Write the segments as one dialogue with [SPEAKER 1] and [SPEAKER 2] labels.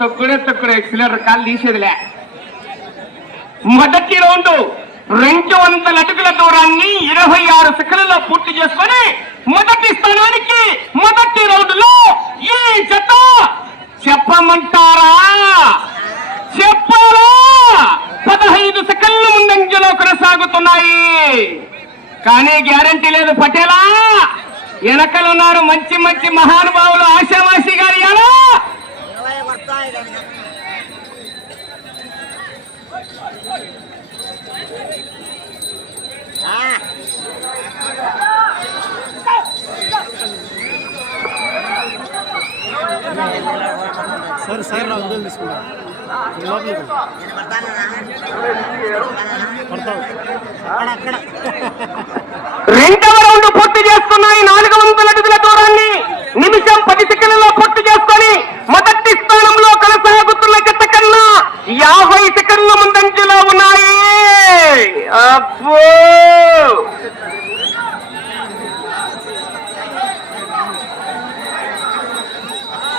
[SPEAKER 1] తొక్కుడే తొక్కుడే ఎక్సిలర్ కాలు తీసేదిలే మొదటి రౌండ్ రెండు వందల అడుగుల దూరాన్ని ఇరవై ఆరు సెకండ్లలో పూర్తి చేసుకొని మొదటి స్థానానికి మొదటి రౌండ్లో ఈ జత చెప్పమంటారా? చెప్పాలా? పదహైదు సెకండ్ల ముందంజలో కొనసాగుతున్నాయి. కానీ గ్యారంటీ లేదు పటేలా. వెనకలున్నారు మంచి మంచి మహానుభావులు ఆశావాసి గారి ఎలా
[SPEAKER 2] సార్ సార్ నా ఉద్యోగం తీసుకుంటా.
[SPEAKER 1] రెండవ రౌండ్ పూర్తి చేస్తున్నాయి నాలుగు వందల అడుగుల దూరాన్ని నిమిషం పది సెకండ్లలో పూర్తి చేసుకొని మొదటి స్థానంలో కొనసాగుతున్న జత కన్నా యాభై సెకండ్ల ముందంజలో ఉన్నాయి అబ్బో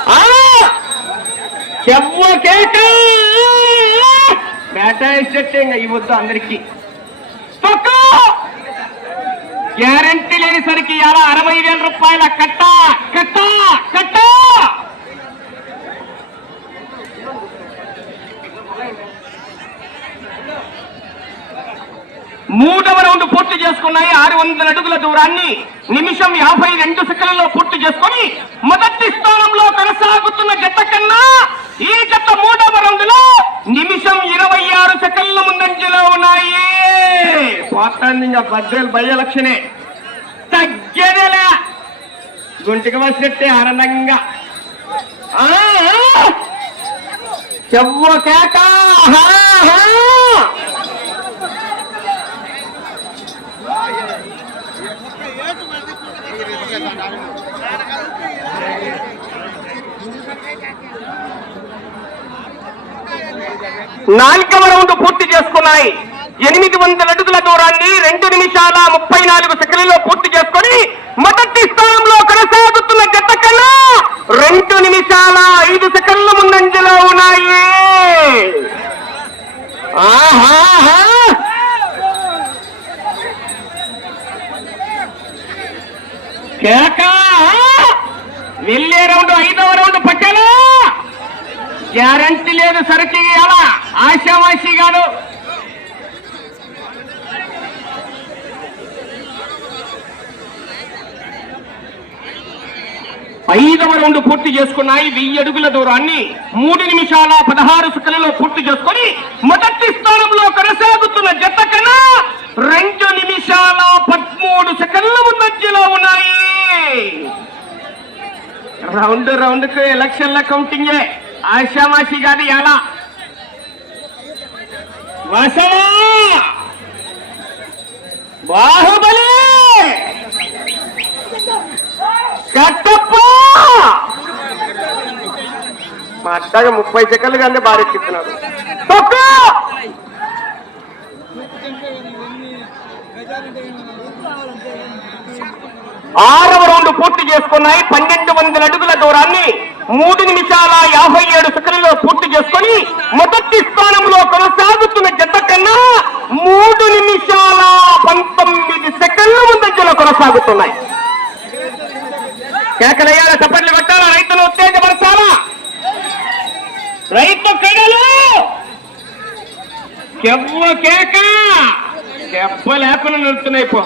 [SPEAKER 1] ఆ! చెవ్వ కేక బేటాయిస్తే ఇంకా ఇవ్వద్దు గ్యారంటీ లేని సరికి ఎలా అరవై వేల రూపాయల కట్ట కట్ట కట్ట! మూడవ రౌండ్ పూర్తి చేసుకున్నాయి ఆరు వందల అడుగుల దూరాన్ని. నిమిషం యాభై రెండు సెకండ్లలో పూర్తి చేసుకొని మొదటి స్థానంలో కొనసాగుతున్న జట్ట కన్నా ఈ జత మూడవ రౌండ్లో నిమిషం ఇరవై ఆరు సెకండ్ల ముందంజలో ఉన్నాయి పోతాంది ఇంకా బద్దెలు భయ లక్షణే. తగ్గేదేలే. గుంటికి వచ్చినట్టే ఆనందంగా. చెవ్వ కేక. ఆహా, ఆహా! నాలుగవ రౌండ్ పూర్తి చేసుకున్నాయి. ఎనిమిది వందల అడుగుల దూరాన్ని రెండు నిమిషాల ముప్పై నాలుగు సెకండ్లలో పూర్తి చేసుకొని మొదటి స్థానంలో కొనసాగుతున్న జత కన్నా రెండు నిమిషాల ఐదు సెకండ్ల ముందంజలో ఉన్నాయి. ఆహాహా! కేక వెళ్ళే రౌండ్ ఐదవ రౌండ్ పట్టాలా! గ్యారంటీ లేదు సరికి ఎలా ఆశావాసి గారు ఐదవ రౌండ్ పూర్తి చేసుకున్నాయి వెయ్యి అడుగుల దూరాన్ని. మూడు నిమిషాల పదహారు సెకండ్లలో పూర్తి చేసుకొని మొదటి స్థానంలో కొనసాగుతున్న జత కన్నా రెండు నిమిషాల పదమూడు సెకండ్ల మధ్యలో ఉన్నాయి. రౌండ్ రౌండ్కు ఎలక్షన్ల కౌంటింగే. ఆశామాషి గారి ఎలా వసవా! బాహుబలి! మా అత్తగా ముప్పై సెకండ్లు కానీ బారెక్కిస్తున్నాడు ఆరవ రౌండ్ పూర్తి చేసుకున్నాయి. పన్నెండు వందల అడుగుల దూరాన్ని మూడు నిమిషాల యాభై ఏడు సెకండ్లలో పూర్తి చేసుకొని మొదటి స్థానంలో కొనసాగుతున్న జత కన్నా మూడు నిమిషాల పంతొమ్మిది సెకండ్ల ముందంజలో కొనసాగుతున్నాయి. కేకలయ్యాల చప్పట్లు పెట్టాలా రైతులు ఉత్తేజపరచాలా రైతు కడలు! కెవ్వ కేక! కెవ్వ లేకుండా నిలుతున్నాయి పో.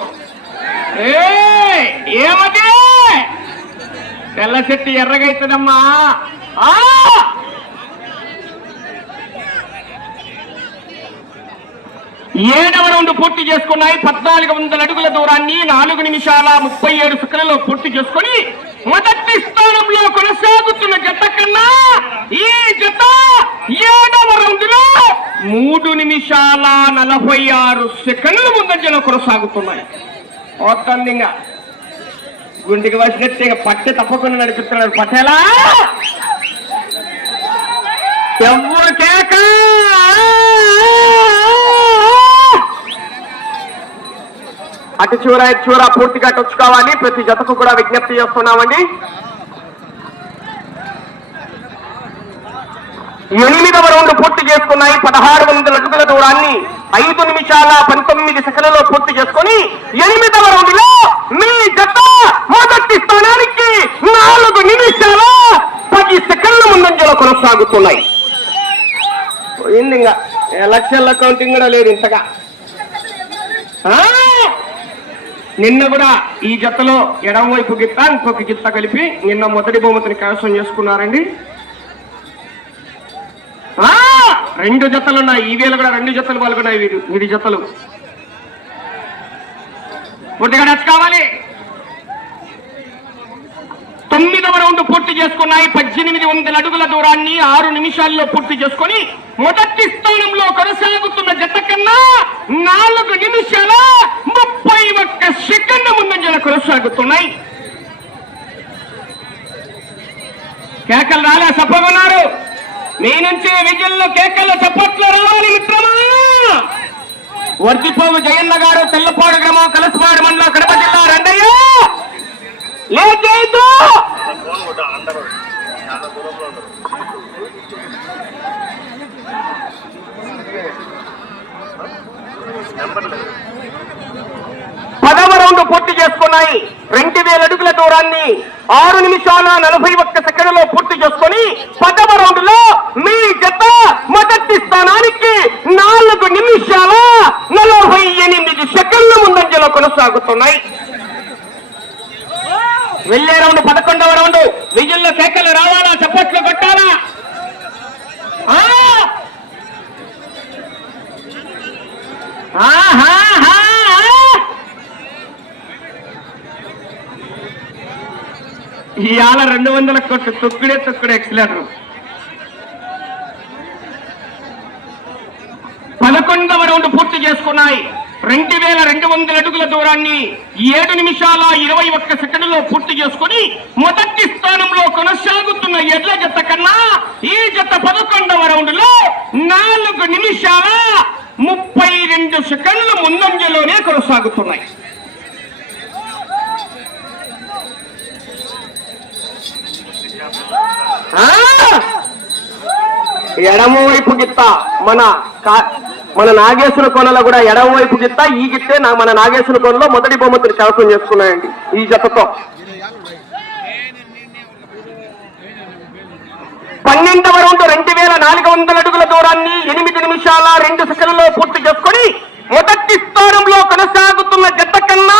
[SPEAKER 1] ఏమది? తెల్ల చెట్టు ఎర్రగైతుందమ్మా. ఏడవ రౌండ్ పూర్తి చేసుకున్నాయి. పద్నాలుగు వందల అడుగుల దూరాన్ని నాలుగు నిమిషాల ముప్పై ఏడు సెకండ్లలో పూర్తి చేసుకొని మొదటి స్థానంలో కొనసాగుతున్న జత కన్నా ఈ జత ఏడవ రౌండ్లో మూడు నిమిషాల నలభై ఆరు సెకండ్ల ముందంజలో కొనసాగుతున్నాయి. పోతుంది గుండెకి వచ్చినట్టు ఇక పట్టె తప్పకుండా నడిపిస్తున్నాడు పట్టేలా ఎవరు కేక అటు చివర ఇటు పూర్తిగా టచ్ కావాలి ప్రతి జతకు కూడా విజ్ఞప్తి చేస్తున్నామండి. ఎనిమిదవ రౌండ్ పూర్తి చేసుకున్నాయి. పదహారు వందల అడుగుల దూరాన్ని ఐదు నిమిషాల పంతొమ్మిది సెకండ్లలో పూర్తి చేసుకొని ఎనిమిదవ రౌండ్లో మీ జత మొదటి స్థానానికి నాలుగు నిమిషాల పది సెకండ్ల ముందంజలో కొనసాగుతున్నాయి. పోయింది ఇంకా. ఎలక్షన్ల కౌంటింగ్ కూడా లేదు ఇంతగా. నిన్న కూడా ఈ జతలో ఎడమవైపు గిత్త ఇంకొక గిత్త కలిపి నిన్న మొదటి బహుమతిని కైవసం చేసుకున్నారండి. ఆ! రెండు జతలు ఉన్నాయి. ఈ వేళ కూడా రెండు జతలు పాల్గొన్నాయి వీరు. వీరి జతలు. పూర్తిగా నచ్చ కావాలి తొమ్మిదవ రౌండ్ పూర్తి చేసుకున్నాయి పద్దెనిమిది వందల అడుగుల దూరాన్ని ఆరు నిమిషాల్లో పూర్తి చేసుకొని మొదటి స్థానంలో కొనసాగుతున్న జత కన్నా నాలుగు నిమిషాల ముప్పై ఒక్క సెకండ్ ముందంజల కొనసాగుతున్నాయి. కేకలు రాలే చెప్పకున్నారు మీ నుంచి విజయంలో కేకలు చప్పట్లు రావాలి మిత్రమా? వర్తిపోవు జయన్న గారు తెల్లపాడు గ్రామం కలసపాడు మండలం కడప జిల్లా రండయ్య. లేదు పదవ రౌండ్ పూర్తి చేసుకున్నాయి. రెండు వేల అడుగుల దూరాన్ని ఆరు నిమిషాల నలభై ఒక్క సెకండ్లో పూర్తి చేసుకొని పదవ రౌండ్లో మీ జత మొదటి స్థానానికి నాలుగు నిమిషాల నలభై ఎనిమిది సెకండ్ల ముందంజలో కొనసాగుతున్నాయి. వెళ్ళే రౌండ్ పదకొండవ రౌండ్. విజుల్లో కేకలు రావాలా? చప్పట్లు కొట్టాలా? ఆ! ఇవాళ రెండు వందల కొట్టు తొక్కుడే తొక్కుడే ఎక్సలేటర్ పదకొండవ రౌండ్ పూర్తి చేసుకున్నాయి రెండు వేల రెండు వందల అడుగుల దూరాన్ని ఏడు నిమిషాల ఇరవై ఒక్క సెకండ్లో పూర్తి చేసుకుని మొదటి స్థానంలో కొనసాగుతున్న ఎడ్ల జత కన్నా ఈ జత పదకొండవ రౌండ్లో నాలుగు నిమిషాల ముప్పై రెండు సెకండ్ల ముందంజలోనే కొనసాగుతున్నాయి ఆ! ఎడమ వైపు గిత్త మన మన నాగేశ్వర కొనలో కూడా ఎడమ వైపు గిత్త ఈ గిత్తే నా మన నాగేశ్వర కొనలో మొదటి బహుమతిని కవసం చేసుకున్నాయండి. ఈ జతతో. పన్నెండవ రౌండ్ రెండు వేల నాలుగు వందల అడుగుల దూరాన్ని ఎనిమిది నిమిషాల రెండు సెకండ్లలో పూర్తి చేసుకొని మొదటి స్థానంలో కొనసాగుతున్న జత కన్నా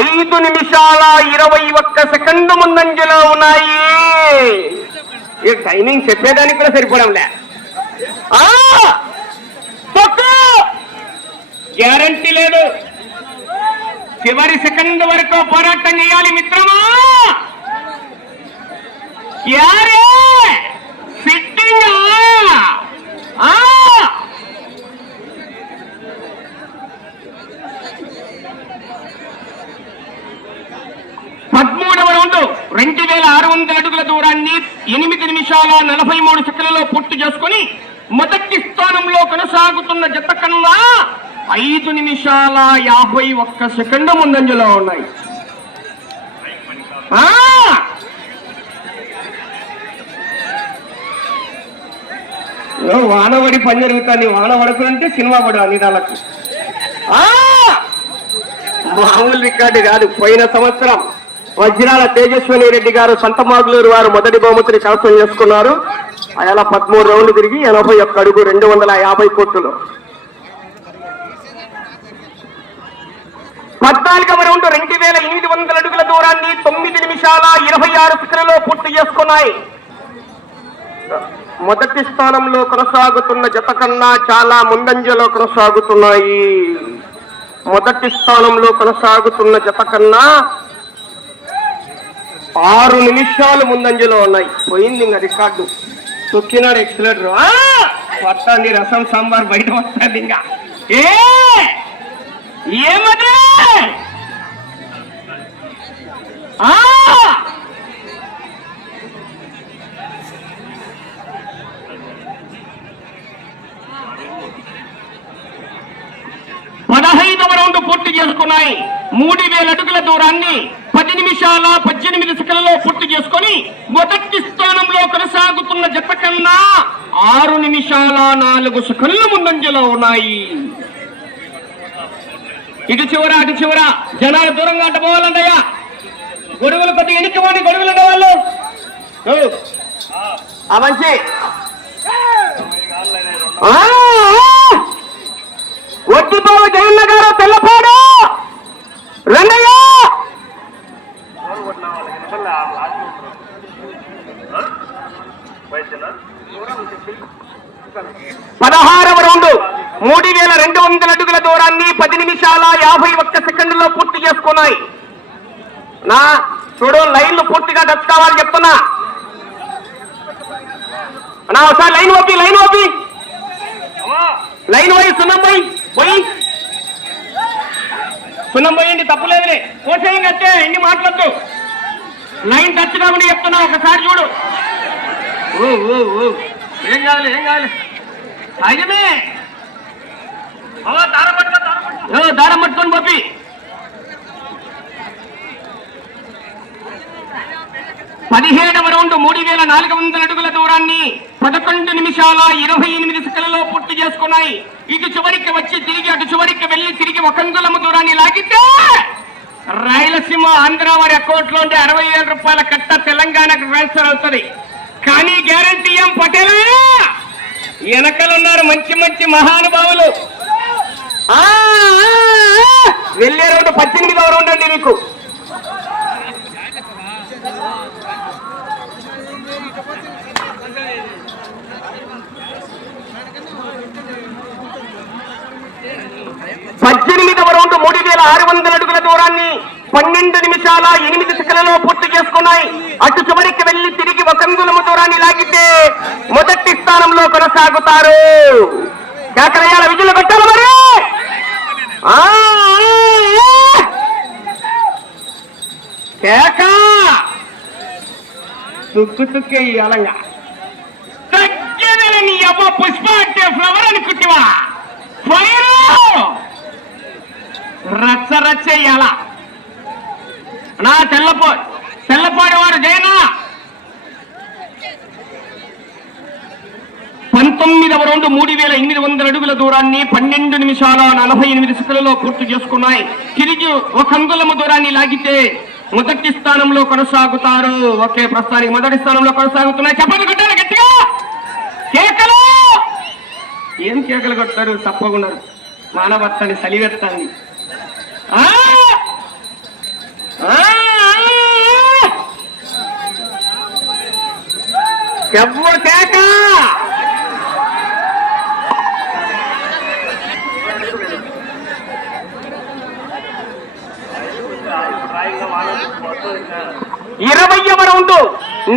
[SPEAKER 1] ఐదు నిమిషాల ఇరవై ఒక్క సెకండ్ ముందంజలో ఉన్నాయి. ఈ టైమింగ్ చెప్పేదానికి కూడా సరిపోవడంలే ఆ! గ్యారంటీ లేదు. చివరి సెకండ్ వరకు పోరాటం చేయాలి మిత్రమా? యారే? సిట్టింగ్ పదమూడవ రౌండ్ రెండు వేల ఆరు వందల అడుగుల దూరాన్ని ఎనిమిది నిమిషాల నలభై మూడు సెకండ్లలో పూర్తి చేసుకొని మొదటి స్థానంలో కొనసాగుతున్న జత కన్నా ఐదు నిమిషాల యాభై ఒక్క సెకండ్ ముందంజలో ఉన్నాయి. ఆ! వానవడి పని జరుగుతుంది. వాన పడుకునంటే సినిమా పడు నిదాలకు ఆ! మామూలు రికార్డు కాదు. పోయిన సంవత్సరం వజ్రాల తేజస్విని రెడ్డి గారు సంతమాగులూరు వారు మొదటి బహుమతిని కవసం చేసుకున్నారు. అలా పదమూడు రౌండ్లు తిరిగి ఎనభై ఒక్క అడుగు రెండు వందల యాభై కోట్లు. పద్నాలుగవ రౌండ్ రెండు వేల ఎనిమిది వందల అడుగుల దూరాన్ని తొమ్మిది నిమిషాల ఇరవై ఆరు సెకండ్లలో పూర్తి చేసుకున్నాయి. మొదటి స్థానంలో కొనసాగుతున్న జత కన్నా చాలా ముందంజలో కొనసాగుతున్నాయి. మొదటి స్థానంలో కొనసాగుతున్న జత కన్నా ఆరు నిమిషాలు ముందంజలో ఉన్నాయి. పోయింది ఇంకా రికార్డు. తొక్కినాడు ఎక్సలేటర్. వస్తాంది రసం సాంబార్ బయట వస్తుంది ఇంకా. ఏ! ఏమది? పదహైదవ రౌండ్ పూర్తి చేసుకున్నాయి. మూడు వేల అడుగుల దూరాన్ని పది నిమిషాల పద్దెనిమిది సెకండ్లలో పూర్తి చేసుకొని మొదటి స్థానంలో కొనసాగుతున్న జత కన్నా ఆరు నిమిషాల నాలుగు సెకండ్లు ముందంజలో ఉన్నాయి. ఇటు చివర అటు చివర. జనాలు దూరంగా అంట పోవాలంటయ్యా. గొడుగులు కొద్దిగా ఎన్నికమండి గొడుగులు ఉండేవాళ్ళు ఆ మంచి. ఆ, జగన్న గారు తెల్లపాడు. రంగయ్య. పదహారవ రౌండ్. మూడు వేల రెండు వందల అడుగుల దూరాన్ని పది నిమిషాల యాభై ఒక్క సెకండ్లో పూర్తి చేసుకున్నాయి. నా చూడు లైన్లు పూర్తిగా టచ్ కావాలని చెప్తున్నా. నా ఒకసారి లైన్ ఓపి లైన్ ఓపి. లైన్ పోయి సున్నం పోయి పోయి. సున్నం పోయండి తప్పులేదులే కోసేయం కట్టే ఎన్ని మాట్లాడద్దు లైన్ టచ్ కాకుండా చెప్తున్నా ఒకసారి చూడు. ఓ ఓ ఓ. ఏం కావాలి ఏం కావాలి అయ్యమే దారం పట్టుకొని పంపి. పదిహేడవ రౌండ్ మూడు వేల నాలుగు వందల అడుగుల దూరాన్ని పదకొండు నిమిషాల ఇరవై ఎనిమిది సెకండ్లలో పూర్తి చేసుకున్నాయి. ఇటు చివరికి వచ్చి తిరిగి అటు చివరికి వెళ్ళి తిరిగి ఒక అంగుళము దూరాన్ని లాగితే రాయలసీమ ఆంధ్ర వారి అకౌంట్లో ఉండే అరవై వేల రూపాయల కట్ట తెలంగాణకు ట్రాన్స్ఫర్ అవుతుంది. కానీ గ్యారంటీ ఏం పటేలా? వెనకలున్నారు మంచి మంచి మహానుభావులు. వెళ్ళే రోడ్డు పద్దెనిమిదవ రౌండ్ అండి మీకు. పద్దెనిమిదవ రౌండ్ మూడు వేల ఆరు వందల అడుగుల దూరాన్ని పన్నెండు నిమిషాల ఎనిమిది సెకండ్లలో పూర్తి చేసుకున్నాయి. అటు చివరికి వెళ్ళి తిరిగి ఒక దూరాన్ని లాగితే మొదటి స్థానంలో కొనసాగుతారు. కేకరయ్యాల విజులు కొట్టారు మరి! కేక. తుక్కు తుక్కే అలంగా. తగ్గేదే నీ అవ్వ పుష్ప అంటే ఫ్లవర్ అనుకుంటివా? ఫైరు. రచ్చ రచ్చ ఇయ్యాల నా తెల్లపో తెల్లపాడి వారు పంతొమ్మిదవ రౌండ్ మూడు వేల ఎనిమిది వందల అడుగుల దూరాన్ని పన్నెండు నిమిషాల నలభై ఎనిమిది సెకండ్లలో పూర్తి చేసుకున్నాయి తిరిగి ఒక అంగుళము దూరాన్ని లాగితే మొదటి స్థానంలో కొనసాగుతారు ఒకే ప్రస్తుతానికి మొదటి స్థానంలో కొనసాగుతున్నాయి చెప్పండి కొట్టారు గట్టిగా కేకలు ఏం కేకలు కొట్టారు తప్పకుండా మానవత్తాన్ని సలివెత్తాన్ని ఆ! ఆ! ఎవ్వరు కేక ఇరవయవ ఉంటూ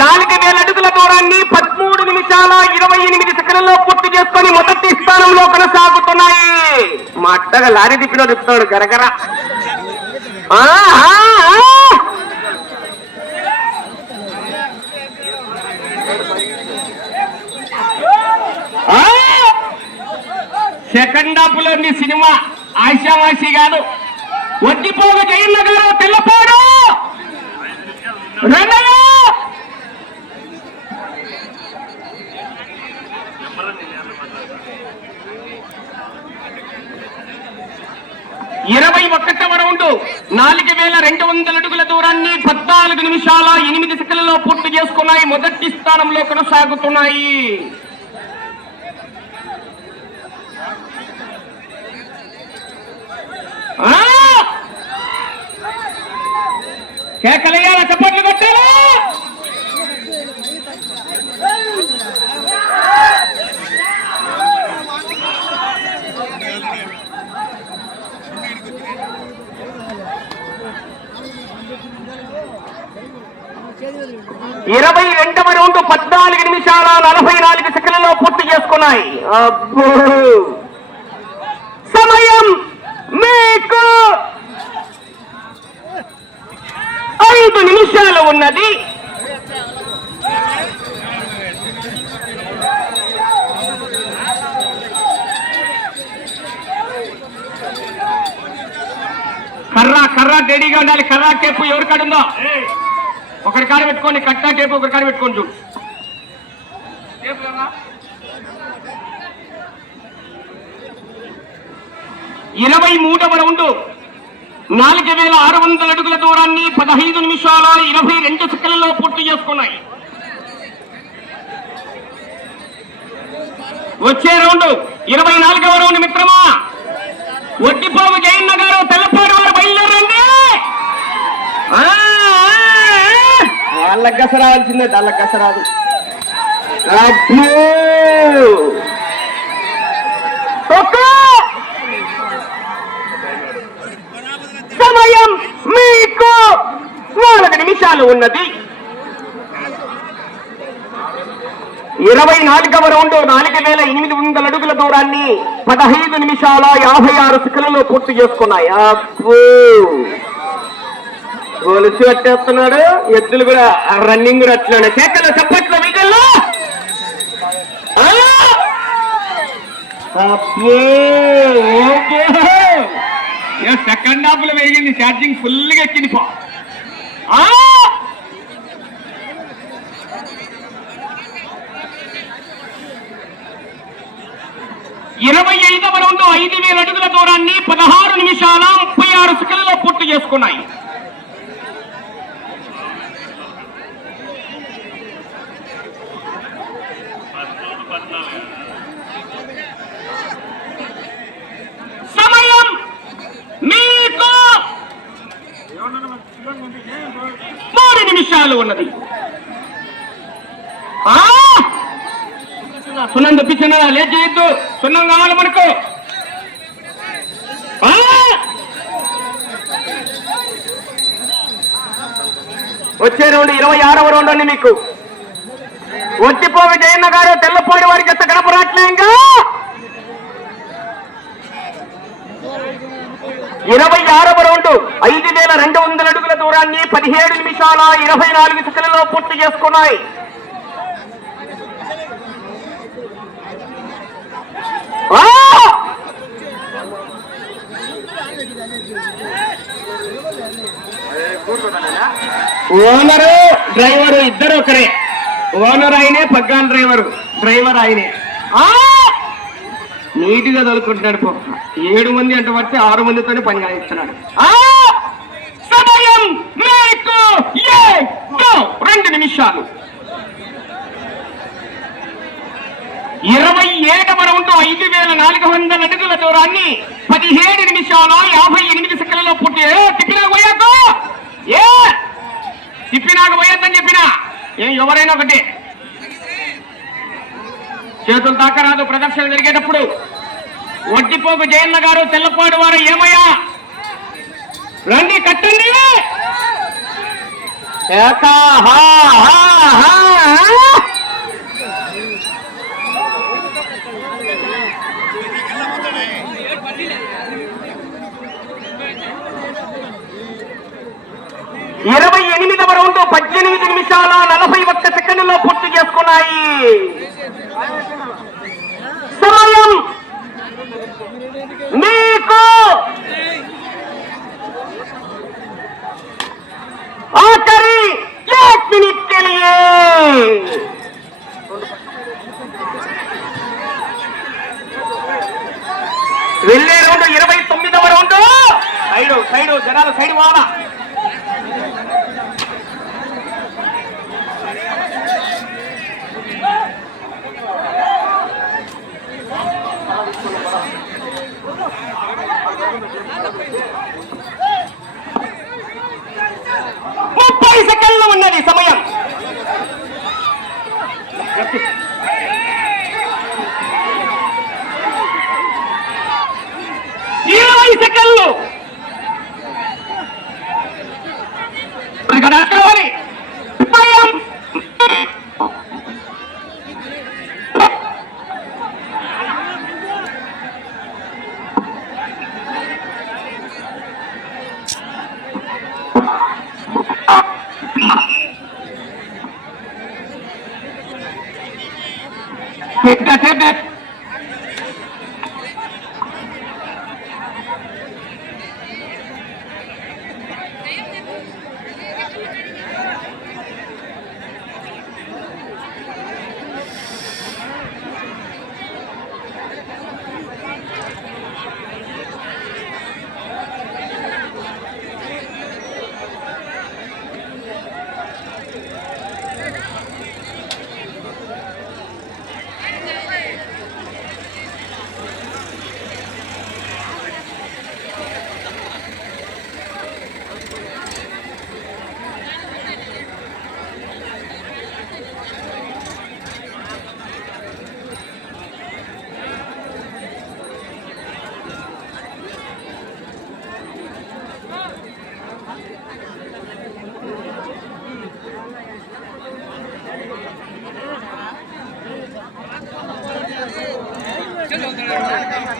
[SPEAKER 1] నాలుగు వేల అడుగుల దూరాన్ని పదమూడు నిమిషాల ఇరవై ఎనిమిది సెకండ్లో పూర్తి చేసుకొని మొదటి స్థానంలో కొనసాగుతున్నాయి. మా అట్టగా లారీ తిప్పిలో తిప్పుతాడు గరగర. సెకండ్ హాఫ్లో నీ సినిమా ఆశావాసి కాదు వడ్డిపోగ జయన్న గారు తెల్లపాడు. రంగయ్య ఇరవై ఒకటవ రౌండ్ నాలుగు వేల రెండు వందల అడుగుల దూరాన్ని పద్నాలుగు నిమిషాల ఎనిమిది సెకండ్లలో పూర్తి చేసుకున్నాయి. మొదటి స్థానంలో కొనసాగుతున్నాయి. ఆ! కేకలయ్యాల చప్పట్లు కొట్టాలా? ఇరవై రెండవ రౌండ్ పద్నాలుగు నిమిషాల నలభై నాలుగు సెకండ్లలో పూర్తి చేసుకున్నాయి. సమయం మీకు ఐదు నిమిషాలు ఉన్నది. కర్ర కర్ర రెడీగా ఉండాలి. కర్ర టేపు ఎవరి కాడ ఉందో? ఒకరి కాడ పెట్టుకోండి కట్టా టేపు ఒకరి కాడ పెట్టుకోండి చూడు. ఇరవై మూడవ రౌండు. నాలుగు వేల ఆరు వందల అడుగుల దూరాన్ని పదహైదు నిమిషాల ఇరవై రెండు సెకండ్లలో పూర్తి చేసుకున్నాయి. వచ్చే రౌండ్ ఇరవై నాలుగవ రౌండ్ మిత్రమా? ఒట్టిపోగు జయన్న గారు తెల్లపాడు వారు బయలుదేరండి. వాళ్ళకి గసరాల్సిందే వాళ్ళకి గసరాదు అబ్బో. ఒక్క సమయం మీకు నాలుగు ఉన్నది. ఇరవై నాలుగవ రౌండ్ నాలుగు వేల ఎనిమిది వందల అడుగుల దూరాన్ని పదహైదు నిమిషాల యాభై ఆరు సెకండ్లలో పూర్తి చేసుకున్నాయి. గొలుసు అట్టేస్తున్నాడు ఎద్దులు కూడా రన్నింగ్ కూడా అట్లనే. చేతలు చప్పట్లు మిగల్లో సెకండ్ హాఫ్లో వేగింది. ఛార్జింగ్ ఫుల్గా ఎక్కింది. పో ఆ! ఇరవై ఐదవ రౌండ్ ఐదు వేల అడుగుల దూరాన్ని పదహారు నిమిషాల ముప్పై ఆరు సెకండ్లలో పూర్తి చేసుకున్నాయి సమయం మీకు మూడు నిమిషాలు ఉన్నది ఆ! సున్నం తెప్పించిన లేదు చేయొద్దు. సున్నం కావాలి మనకు వచ్చే రౌండ్ ఇరవై ఆరవ రౌండ్ అండి మీకు. ఒట్టిపోవి జయన్న గారు తెల్లపాడి వారి చెత్త గడప రాట్లేంగా? ఇరవై ఆరవ రౌండ్ ఐదు వేల రెండు వందల అడుగుల దూరాన్ని పదిహేడు నిమిషాల ఇరవై నాలుగు సెకండ్లలో పూర్తి చేసుకున్నాయి. ఓనరు డ్రైవరు ఇద్దరు ఒకరే. ఓనర్ ఆయనే పగ్గాన్ డ్రైవరు. డ్రైవర్ ఆయనే! నీట్గా తోలుకుంటున్నాడు పో. ఏడు మంది అంటే పడితే ఆరు మందితోనే పని కాయిస్తున్నాడు! సమయం రెండు నిమిషాలు. ఇరవై ఏడవ ఉంటూ ఐదు వేల నాలుగు వందల అడుగుల దూరాన్ని పదిహేడు నిమిషాలు యాభై ఎనిమిది సెకండ్లలో పుట్టి ఏ, తిప్పినాక పోయాకు ఏ తిప్పినాక పోయొద్దని చెప్పినా? ఏం ఎవరైనా ఒకటి. చేతులు తాకరాదు ప్రదర్శన జరిగేటప్పుడు వడ్డిపోకు జయన్న గారు తెల్లపాడు వారు ఏమయ్యా? రండి కట్టండి! ఏకా, హా, హా, హా, ఇరవై ఎనిమిదవ రౌండ్ పద్దెనిమిది నిమిషాల నలభై ఒక్క సెకండ్లో పూర్తి చేసుకున్నాయి. సమయం మీకు ఆఖరి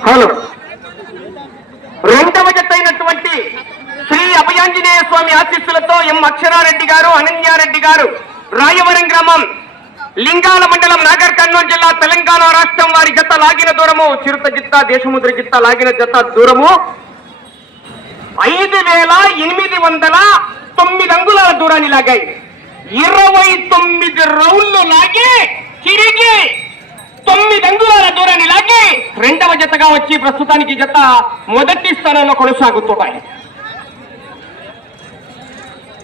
[SPEAKER 1] హలో రెండవ జతైనటువంటి శ్రీ అభయాంజనేయ స్వామి ఆశీస్సులతో ఎం అక్షరారెడ్డి గారు అనన్యారెడ్డి గారు రాయవరం గ్రామం లింగాల మండలం నాగర్ కర్నూలు జిల్లా తెలంగాణ రాష్ట్రం వారి జత లాగిన దూరము చిరుత జిత్త దేశముద్ర జిత్త లాగిన జత దూరము. ఐదు వేల ఎనిమిది వందల తొమ్మిది అంగుళాల దూరాన్ని లాగాయి. ఇరవై తొమ్మిది రౌండ్లు లాగి తిరిగి తొమ్మిది అంగుళాల దూరాన్ని లాగి రెండవ జతగా వచ్చి ప్రస్తుతానికి జత మొదటి స్థానంలో కొనసాగుతున్నాయి.